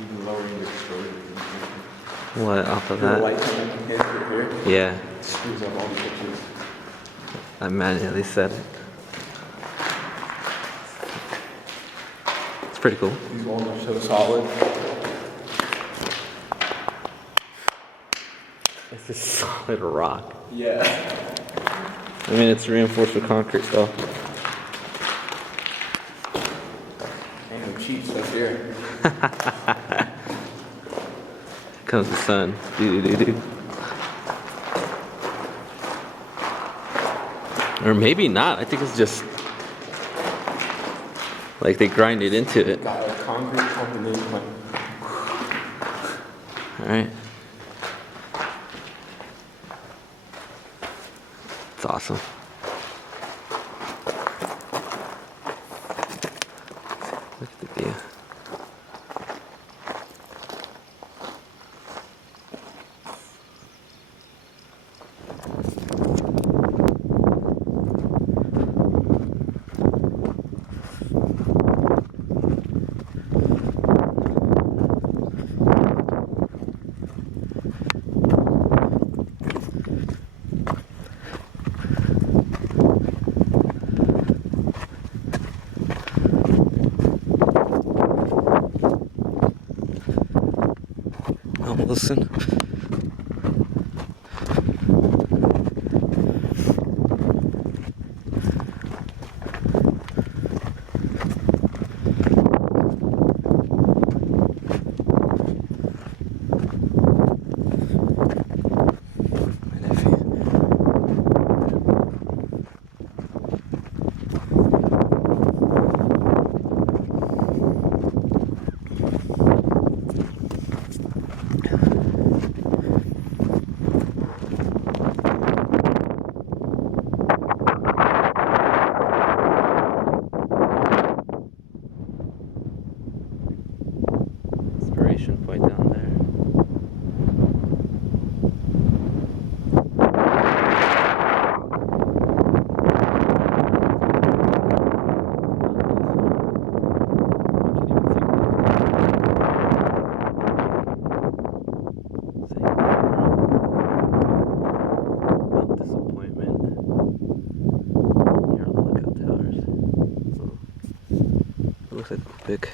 Even lowering the exposure. What, off of The that? light coming in here. Yeah, It screws up all the pictures. I manually set it. It's pretty cool. These walls are so solid. It's a solid rock. Yeah. I mean, it's reinforced with concrete though. Ain't no cheap stuff here. Comes the sun. Do. Or maybe not. I think it's just like they grind it into it. Got a concrete combination. Alright. It's awesome. Look at the view. Listen. Point down there. Mount Disappointment. Here are the lookout towers. It looks like a big